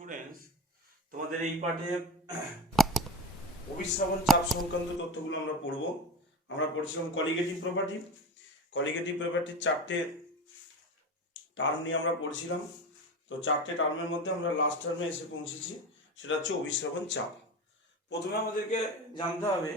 Students, তোমাদের এই পাঠে অভিস্রাবণ চাপ সংক্রান্ত তথ্যগুলো আমরা পড়ব। আমরা পড়ছিলাম কলিগেটিভ প্রপার্টি। কলিগেটিভ প্রপার্টির 4টে টার্ম নিয়ে আমরা পড়ছিলাম। তো 4টে টার্মের মধ্যে আমরা লাস্ট টার্মে এসে পৌঁছেছি, সেটা হচ্ছে অভিস্রাবণ চাপ। প্রথমে আমাদেরকে জানতে হবে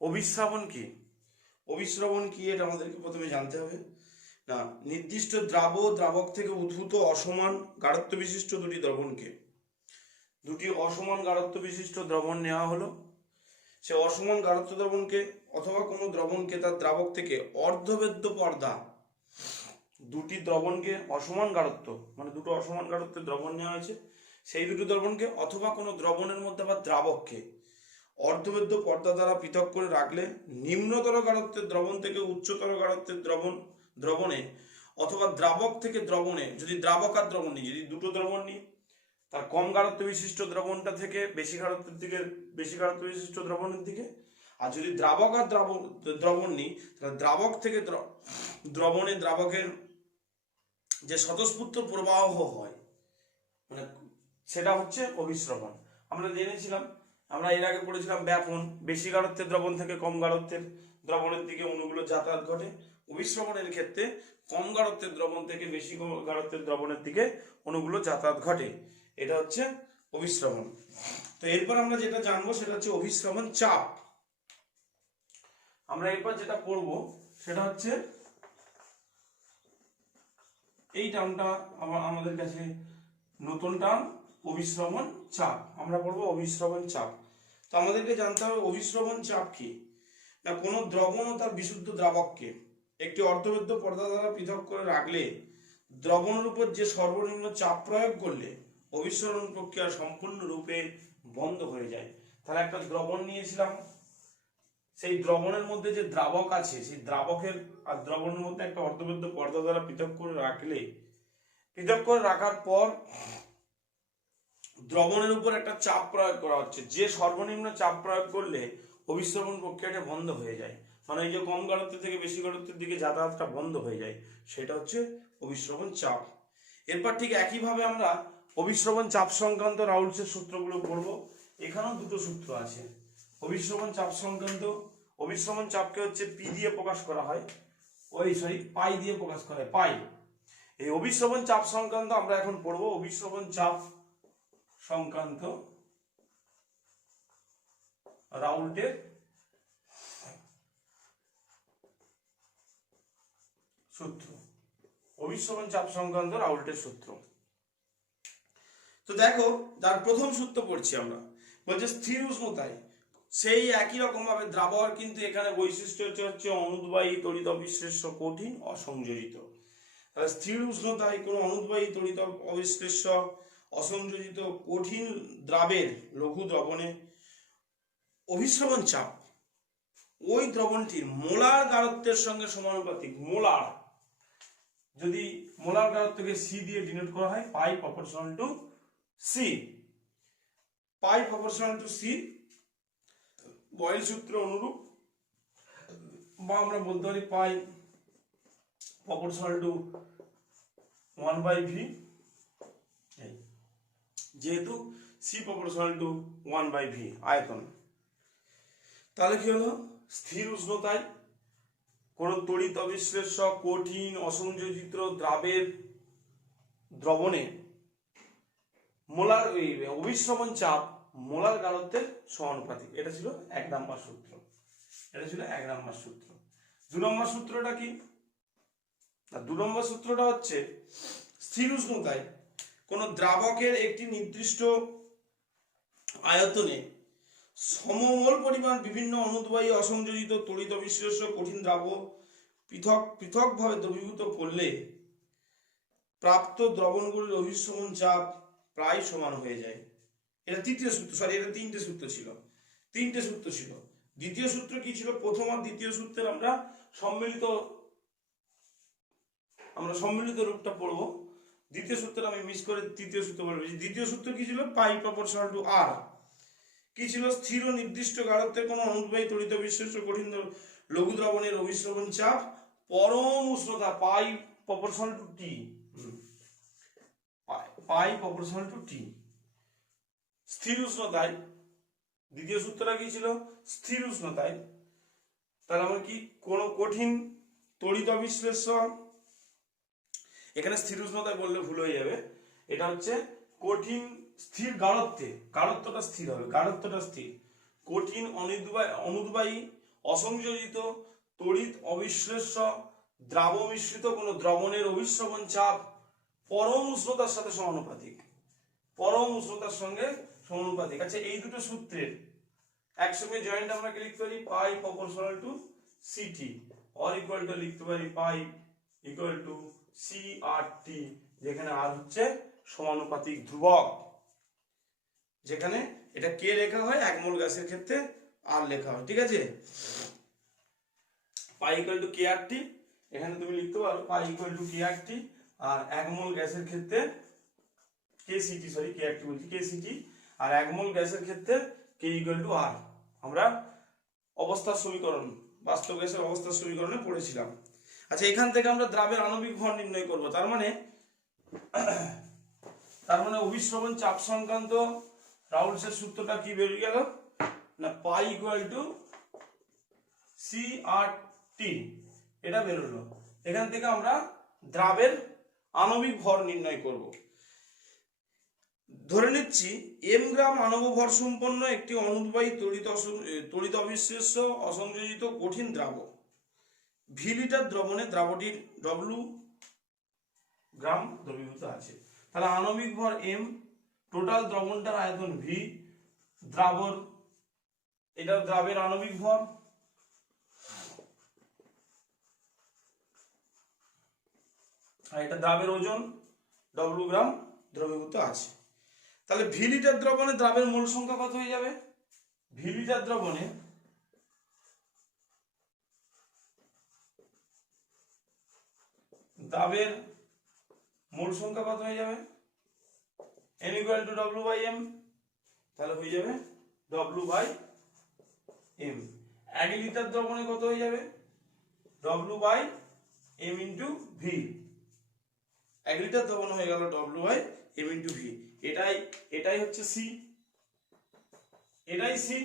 অভিস্রাবণ কি। অভিস্রাবণ কি এটা আমাদেরকে প্রথমে জানতে হবে। না, নির্দিষ্ট দ্রাবক থেকে উদ্ভূত অসমান গাঢ়ত্ব বিশিষ্ট দুটি অসমান গাঢ়ত্ব বিশিষ্ট দ্রবণ নেওয়া হলো। সে অসমান গাঢ়ত্ব দ্রবণকে অথবা কোনো দ্রবণকে তার দ্রাবক থেকে অর্ধবেদ্য পর্দা, দুটি দ্রবণকে অসমান গাঢ়ত্ব মানে দুটো অসমান গাঢ়ত্বের দ্রবণ নেওয়া হয়েছে, সেই দুটো দ্রবণকে অথবা কোনো দ্রবণের মধ্যে বা দ্রাবককে অর্ধবেদ্য পর্দা দ্বারা পৃথক করে রাখলে নিম্নতর গাঢ়ত্বের দ্রবণ থেকে উচ্চতর গাঢ়ত্বের দ্রবণে অথবা দ্রাবক থেকে দ্রবণে, যদি দ্রাবক আর দ্রবণ নিই, যদি দুটো দ্রবণ নিই, তার কম গাঢ়ত্ব বিশিষ্ট দ্রবণটা থেকে বেশি গাঢ়ত্ব বিশিষ্ট দ্রবণের দিকে, আর যদি দ্রাবক আর দ্রবণ নিই, তাহলে দ্রাবক থেকে দ্রাবকের যে স্বতঃস্ফূর্ত প্রবাহ হয়, মানে সেটা হচ্ছে অভিস্রবণ। আমরা জেনেছিলাম, আমরা এর আগে পড়েছিলাম ব্যাপন, বেশি গাঢ়ত্বের দ্রবণ থেকে কম গাঢ়ত্বের দ্রবণের দিকে অণুগুলো যাতায়াত ঘটে। অভিস্রবণের ক্ষেত্রে কম গাঢ়ত্বের দ্রবণ থেকে বেশি গাঢ়ত্বের দ্রবণের দিকে অণুগুলো যাতায়াত ঘটে, এটা হচ্ছে অভিস্রবণ। তো এরপর আমরা যেটা জানবো সেটা হচ্ছে অভিস্রবণ চাপ। আমরা এরপর যেটা পড়ব সেটা হচ্ছে এই টার্মটা আমাদের কাছে নতুন টার্ম, অভিস্রবণ চাপ। আমরা পড়বো অভিস্রবণ চাপ। তো আমাদেরকে জানতে হবে অভিস্রবণ চাপ কি। না, কোনো দ্রবণ ও তার বিশুদ্ধ দ্রাবককে একটি অর্ধবেদ্য পর্দা দ্বারা পৃথক করে রাখলে দ্রবণের উপর যে সর্বনিম্ন চাপ প্রয়োগ করলে অভিস্রবণ প্রক্রিয়া সম্পূর্ণরূপে বন্ধ হয়ে যায়। তাহলে একটা দ্রবণ নিয়েছিলাম, সেই দ্রবণের মধ্যে যে দ্রাবক আছে, সেই দ্রাবকের আর দ্রবণের মধ্যে একটা অর্ধবেদ্য পর্দা দ্বারা পৃথক করে রাখার পর দ্রবণের উপর একটা চাপ প্রয়োগ করা হচ্ছে, যে সর্বনিম্ন চাপ প্রয়োগ করলে অভিস্রবণ প্রক্রিয়াটা বন্ধ হয়ে যায়, মানে এই যে কম গাঢ়ত্ব থেকে বেশি গাঢ়ত্বের দিকে যাতায়াতটা বন্ধ হয়ে যায়, সেটা হচ্ছে অভিস্রবণ চাপ। এরপর ঠিক একইভাবে আমরা অভিস্রবণ চাপ সংক্রান্ত রাউলসের সূত্রগুলো পড়ব। এখানেও দুটো সূত্র আছে অভিস্রবণ চাপ সংক্রান্ত। অভিস্রবণ চাপকে হচ্ছে পি দিয়ে প্রকাশ করা হয়, পাই দিয়ে প্রকাশ করা হয়, পাই। এই অভিস্রবণ চাপ সংক্রান্ত আমরা এখন পড়বো অভিস্রবণ চাপ সংক্রান্ত রাউল্টের সূত্র। অভিস্রবণ চাপ সংক্রান্ত রাউল্টের সূত্র। তো দেখো, তার প্রথম সূত্র পড়ছি আমরা, বলছে স্থির উষ্ণতায় সেই একই রকম ভাবে দ্রাবক, কিন্তু এখানে বৈশিষ্ট্য হচ্ছে অনুদ্বায়ী তড়িৎ অবিশ্লেষ্য কঠিন অসংযোজিত। তাহলে স্থির উষ্ণতায় কোনো অনুদ্বায়ী তড়িৎ অবিশ্লেষ্য অসংযোজিত কঠিন দ্রাবের লঘু দ্রবণে অভিস্রবণ চাপ ওই দ্রবণটির মোলার গাঢ়ত্বের সঙ্গে সমানুপাতিক। মোলার, যদি মোলার গাঢ়ত্বকে সি দিয়ে ডিনোট করা হয়, pi proportional to C, pi proportional to C Boyle সূত্র অনুরূপ, বা আমরা বলতে পারি পাই প্রপোর্শনাল টু 1/v, যেহেতু সি প্রপোর্শনাল টু 1/v আয়তন। তাহলে কি হলো, স্থির উষ্ণতায় কোন তড়িৎ অবিশ্লেষ্য কঠিন অসংযোজিত দ্রবণে মোলার অভিস্রবণ চাপ মোলার গাঢ়ত্বের সমানুপাতিক। এটা ছিল 1 নম্বর সূত্র। 2 নম্বর সূত্রটা কি? 2 নম্বর সূত্রটা হচ্ছে স্থির উষ্ণতায় কোন দ্রাবকের একটি নির্দিষ্ট আয়তনে সমমোল পরিমাণ বিভিন্ন অনুদ্বায়ী অসংযোজিত তড়িৎ অবিশ্লেষ্য কঠিন দ্রাবক পৃথকভাবে দ্রবীভূত করলে প্রাপ্ত দ্রবণগুলির অভিস্রবণ চাপ প্রায় সমান হয়ে যায়। এটা তৃতীয় সূত্র, এটা তিনটে সূত্র ছিল। দ্বিতীয় সূত্র কি ছিল? প্রথম আর দ্বিতীয় সূত্রের আমরা সম্মিলিত রূপটা পড়বো। দ্বিতীয় সূত্র আমি মিস করে তৃতীয় সূত্র বলবো। দ্বিতীয় সূত্র কি ছিল? পাই প্রপোর্শনাল টু আর। কি ছিল? স্থির ও নির্দিষ্ট গাঢ়ত্বের কোন অনুদ্বায়ী তড়িৎ অবিশ্লেষ্য কঠিন লঘু দ্রবণের অভিস্রবণ চাপ পরম উষ্ণতা pi proportional to T, pi proportional to T স্থির উষ্ণতায়, দ্বিতীয় সূত্রটা কি ছিল, স্থির উষ্ণতায়, তাহলে আমরা কি কোনো কঠিন তড়িৎ অবিশ্লেষ্য, এখানে স্থির উষ্ণতায় বললে ভুল হয়ে যাবে, এটা হচ্ছে কঠিন স্থির গাঢ়ত্বে, গাঢ়ত্বটা স্থির হবে, গাঢ়ত্বটা স্থির, কঠিন অনুদ্বায়ী অসংযোজিত তড়িৎ অবিশ্লেষ্য দ্রাব মিশ্রিত কোনো দ্রবণের অভিশ্রবণ চাপ পরম উষ্ণতার সাথে সমানুপাতিক, পরম উষ্ণতার সঙ্গে সমানুপাতিক। আচ্ছা, এই দুটো সূত্রের একসঙ্গে জয়েন্ট আমরা কি লিখতে পারি, pi proportional to CT, or equal to লিখতে পারি pi equal to C R T, যেখানে আর হচ্ছে সমানুপাতিক ধ্রুবক, যেখানে এটা কে লেখা হয় এক মোল গ্যাসের ক্ষেত্রে আর লেখা হয়, ঠিক আছে। পাই ইকুয়াল টু কে আর টি, এখানে তুমি লিখতে পারো পাই ইকুয়াল টু কে আর টি, আর এক মোল গ্যাসের ক্ষেত্রে কে সিটি, সরি কে আর টি বলছি, কে সিটি, আর এক মোল গ্যাসের ক্ষেত্রে কে ইকুয়াল টু আর। আমরা অবস্থার সমীকরণ, বাস্তব গ্যাসের অবস্থার সমীকরণে পড়েছিলাম। আচ্ছা, এখান থেকে আমরা দ্রাবের আণবিক ভর নির্ণয় করব, তার মানে অভিশ্রবণ চাপ সংক্রান্ত রাউলসের সূত্রটা কি বেরিয়ে গেল না, পাই ইকুয়াল টু সি আর টি, এটা বেরোলো। এখান থেকে আমরা দ্রাবের আণবিক ভর নির্ণয় করব। ধরে নিচ্ছি এম গ্রাম আণব ভর সম্পন্ন একটি অনুদ্বায়ী তড়িৎ অবিশ্লেষ্য অসংযোজিত কঠিন দ্রাবক, ভি লিটার দ্রবণে দ্রাবটির ডব্লু গ্রাম দ্রবীভূত আছে। তাহলে আণবিক ভর এম, টোটাল দ্রবণটার আয়তন ভি, দ্রাবর, এটা দ্রাবের আণবিক ভর, আর এটা দ্রাবের ওজন ডব্লু গ্রাম দ্রবীভূত আছে। তাহলে ভি লিটার দ্রবণে দ্রাবের মোল সংখ্যা কত হয়ে যাবে, ভি লিটার দ্রবণে দ্রাবের মোল সংখ্যা কত হয়ে যাবে, n equal to W by M, তাহলে হয়ে যাবে ডব্লু বাই এম। এক লিটার দ্রবণে কত হয়ে যাবে, W by M into V, এক লিটার দ্রবণ হয়ে গেল W by M into V, এটাই হচ্ছে সি, এটাই সি।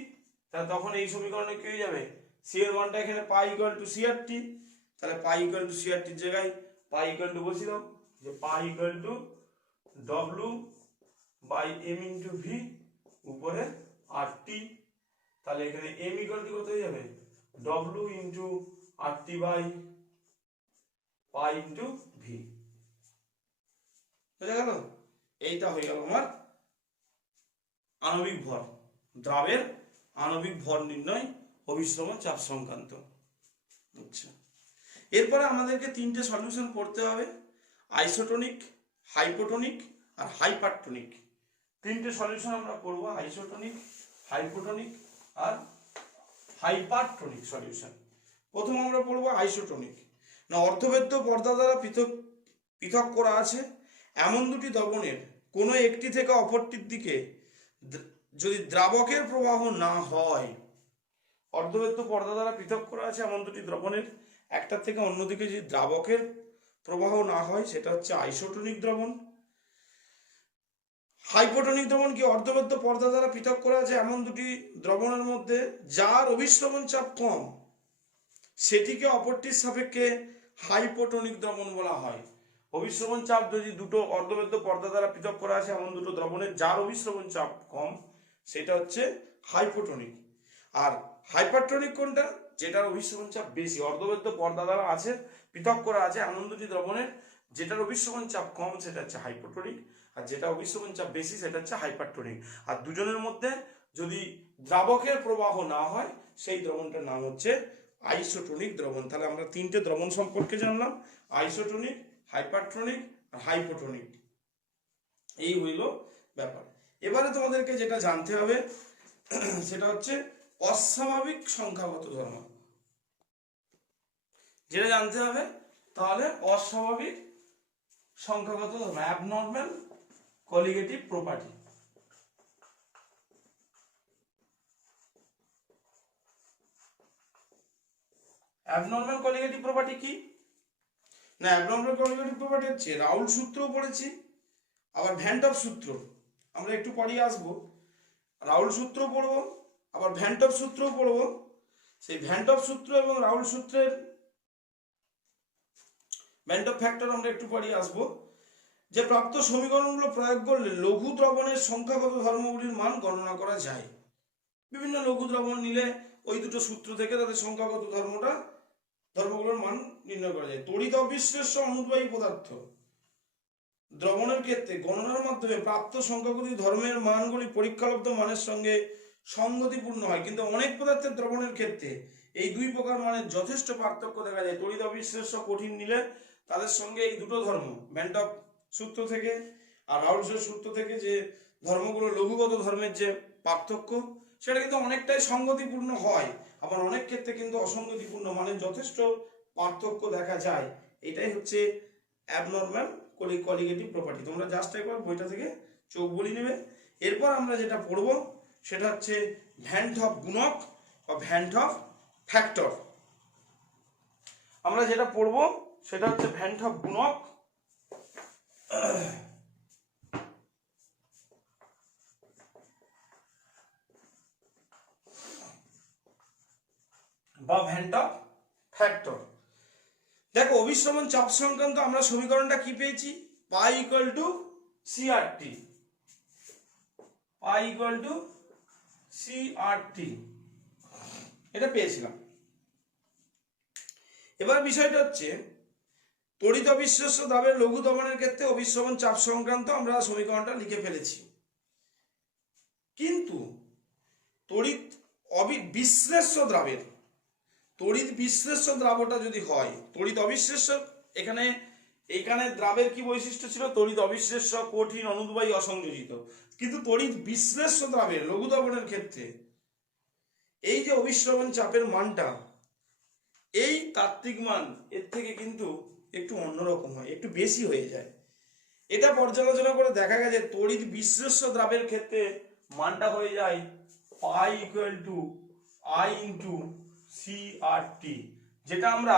তাহলে তখন এই সমীকরণে কি হয়ে যাবে, সি এর মানটা এখানে pi equal to C R T, তাহলে pi equal to C R টির জায়গায় পাই ইকুয়াল টু বসিয়ে দাও, যে pi equal to W by M into V উপরে আর টি, তাহলে এখানে এম ইকুয়াল টু কত হয়ে যাবে, W into R T by pi into V, বুঝা গেল। এইটা হয়ে গেল আমার আণবিক ভর, দ্রাবের আণবিক ভর নির্ণয় অভিশ্রবণ চাপ সংক্রান্ত। আচ্ছা, এরপরে আমাদেরকে তিনটে সলিউশন পড়তে হবে, আইসোটোনিক, হাইপোটোনিক আর হাইপারটোনিক। তিনটে সলিউশন আমরা পড়বো, আইসোটোনিক, হাইপোটোনিক আর হাইপারটোনিক সলিউশন। প্রথম আমরা পড়বো আইসোটোনিক। না, অর্ধবেদ্য পর্দা দ্বারা পৃথক করা আছে এমন দুটি দ্রবণের কোনো একটি থেকে অপরটির দিকে যদি দ্রাবকের প্রবাহ না হয়, অর্ধবেদ্য পর্দা দ্বারা পৃথক করা আছে এমন দুটি দ্রবণের একটা থেকে অন্যদিকে যদি দ্রাবকের প্রবাহ না হয়, সেটা হচ্ছে আইসোটোনিক দ্রবণ। হাইপোটোনিক দ্রবণ কি, অর্ধবেদ্য পর্দা দ্বারা পৃথক করা আছে এমন দুটি দ্রবণের মধ্যে যার অভিশ্রবণ চাপ কম, সেটিকে অপরটির সাপেক্ষে হাইপোটোনিক দ্রবণ বলা হয়। অভিশ্রবণ চাপ যদি দুটো অর্ধবেদ্য পর্দা দ্বারা পৃথক করা আছে এমন দুটো দ্রবণের যার অভিশ্রবণ চাপ কম, সেটা হচ্ছে হাইপোটোনিক। আর হাইপারটোনিক কোনটা, যেটার অভিশ্রবণ চাপ বেশি, অর্ধবেদ্য পর্দা দ্বারা আছে পৃথক করা আছে এমন দুটি দ্রবণের যেটার অভিশ্রবণ চাপ কম, সেটা হচ্ছে হাইপোটোনিক, আর যেটা অভিশ্রবণ চাপ বেশি সেটা হচ্ছে হাইপারটোনিক। আর দুজনের মধ্যে যদি দ্রাবকের প্রবাহ না হয়, সেই দ্রবণটার নাম হচ্ছে আইসোটোনিক দ্রবণ। তাহলে আমরা তিনটে দ্রবণ সম্পর্কে জানলাম, আইসোটোনিক, হাইপারটোনিক আর হাইপোটোনিক। এই হইল ব্যাপার। এবারে তোমাদেরকে যেটা জানতে হবে সেটা হচ্ছে অস্বাভাবিক সংখ্যাগত ধর্ম, যেটা জানতে হবে। তাহলে অস্বাভাবিক সংখ্যাগত ধর্ম, abnormal colligative property. Abnormal colligative property কি না, অ্যাবনর্মাল কলিগেটিভ প্রপার্টি হচ্ছে রাউল সূত্রও পড়েছি, আবার ভ্যান ডর্ফ সূত্র আমরা একটু পরেই আসবো। রাউল সূত্র পড়বো, আবার ভ্যান্টপ সূত্রও পড়বো। সেই ভ্যান্টপ সূত্র এবং রাউল সূত্রের ভ্যান্টপ ফ্যাক্টর আমরা একটু পরে আসবো। যে প্রাপ্ত সমীকরণগুলো প্রয়োগ করলে লঘু দ্রবণের সংখ্যাগত ধর্মগুলির মান গণনা করা যায়। বিভিন্ন লঘু দ্রবণ নিলে ওই দুটো সূত্র থেকে তাদের সংখ্যাগত ধর্মগুলোর মান নির্ণয় করা যায়। তড়িৎ অবিশ্লেষ্য অনুদ্বায়ী পদার্থ দ্রবণের ক্ষেত্রে গণনার মাধ্যমে প্রাপ্ত সংখ্যাগত ধর্মের মানগুলি পরীক্ষালব্ধ মানের সঙ্গে সঙ্গতিপূর্ণ হয়, কিন্তু অনেক পদার্থের দ্রবণের ক্ষেত্রে এই দুই প্রকার মানের যথেষ্ট পার্থক্য দেখা যায়। তড়িৎ অবিশ্লেষ্য কঠিন নিলে তাদের সঙ্গে এই দুটো ধর্ম ভ্যান্টপ সূত্র থেকে আর রাউলসের সূত্র থেকে যে ধর্মগুলো লঘুগত ধর্মের যে পার্থক্য সেটা কিন্তু অনেকটাই সঙ্গতিপূর্ণ হয়, আবার অনেক ক্ষেত্রে কিন্তু অসঙ্গতিপূর্ণ, মানে যথেষ্ট পার্থক্য দেখা যায়। এটাই হচ্ছে অ্যাবনর্মাল কলিগেটিভ প্রপার্টি। তোমরা জাস্ট একবার বইটা থেকে চোখ বলি নেবে। এরপর আমরা যেটা পড়বো সেটা হচ্ছে ভ্যান্টপ গুণক বা ভ্যান্টপ ফ্যাক্টর। আমরা যেটা পড়বো সেটা হচ্ছে ভ্যান্টপ গুণক বা ভ্যান্টপ ফ্যাক্টর। দেখো অভিস্রবণ চাপ সংক্রান্ত আমরা সমীকরণটা কি পেয়েছি? Pi equal to CRT, pi equal to CRT, এটা পেয়েছিলাম। এবার বিষয়টা হচ্ছে তড়িৎ অবিশ্লেষ্য দ্রবের লঘু দ্রবণের ক্ষেত্রে অভিস্রবণ চাপ সংক্রান্ত আমরা সমীকরণটা লিখে ফেলেছি, কিন্তু তড়িৎ বিশ্লেষ্য দ্রবের তড়িৎ বিশ্লেষ্য দ্রাবটা যদি হয়, তড়িৎ অবিশ্লেষ্য এখানে দ্রাবের কি বৈশিষ্ট্য ছিল? তড়িৎ অবিশ্লেষ্য, কঠিন, অনুদ্বায়ী, অসংযোজিত। কিন্তু তড়িৎ বিশ্লেষ্য দ্রাবের লঘু দ্রবণের ক্ষেত্রে এই যে অভিস্রবণ চাপের মানটা, এই তাত্ত্বিক মান এর থেকে কিন্তু একটু অন্যরকম হয়, একটু বেশি হয়ে যায়। এটা পর্যালোচনা করে দেখা গেছে তড়িৎ বিশ্লেষ্য দ্রাবের ক্ষেত্রে মানটা হয়ে যায় pi equal to I into CRT, যেটা আমরা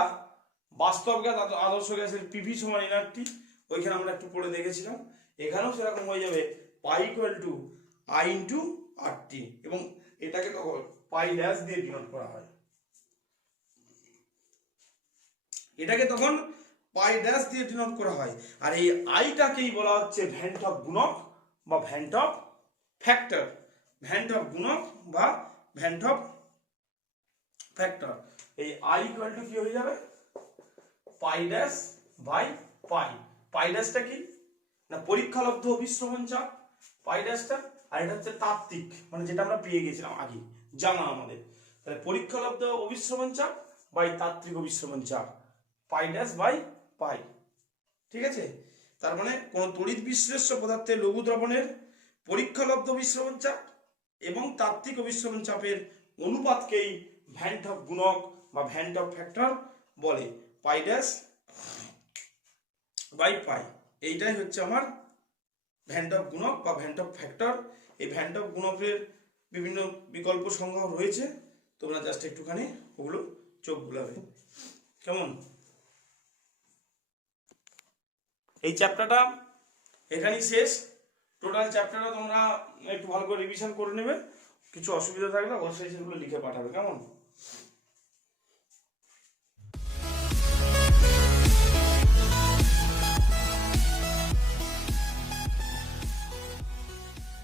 বাস্তব গ্যাস আদর্শ গ্যাসের পিভি সমান এনআরটি ওইখানে আমরা একটু পড়ে দেখেছিলাম। এখানেও সেরকম হয়ে যাবে pi equal to I into RT, এবং এটাকে তখন পাই ড্যাশ দিয়ে ডিনোট করা হয়। এটাকে তখন পাই ড্যাশ দিয়ে ডিনোট করা হয়। আর এই আইটাকেই বলা হচ্ছে ভ্যান্টপ গুণক বা ভ্যান্টপ ফ্যাক্টর। ভ্যান্টপ গুণক বা ভ্যান্টপ ফ্যাক্টর। এই আই ইকুয়াল টু কি হয়ে যাবে? পাই ড্যাশ বাই পাই। পাই ড্যাশটা কি না পরীক্ষালব্ধ অভিস্রবণ চাপ, পাই ড্যাশটা, আর এটা হচ্ছে তাত্ত্বিক, মানে যেটা আমরা পেয়ে গেছিলাম আগে জানা আমাদের। তাহলে পরীক্ষালব্ধ অভিস্রবণ চাপ বাই তাত্ত্বিক অভিস্রবণ চাপ, পাই ড্যাশ বাই পাই। ঠিক আছে? তার মানে কোন তড়িৎ বিশ্লেষ্য পদার্থের লঘু দ্রবণের পরীক্ষালব্ধ অভিস্রবণ চাপ এবং তাত্ত্বিক অভিস্রবণ চাপের অনুপাতকেই ভ্যান্টপ গুণক বা ভ্যান্টপ ফ্যাক্টর বলে। পাই ড্যাশ বাই পাই, এইটাই হচ্ছে আমার ভ্যান্টপ গুণক বা ভ্যান্টপ ফ্যাক্টর। এই ভ্যান্টপ গুণকের বিভিন্ন বিকল্প সংজ্ঞা রয়েছে, তোমরা জাস্ট একটুখানি ওগুলো চোখ বুলাবে। কেমন? এই চ্যাপ্টারটা এখানেই শেষ। টোটাল চ্যাপ্টারটা তোমরা একটু ভালো করে রিভিশন করে নেবে। কিছু অসুবিধা থাকলে অবশ্যই সেগুলো লিখে পাঠাবে। কেমন?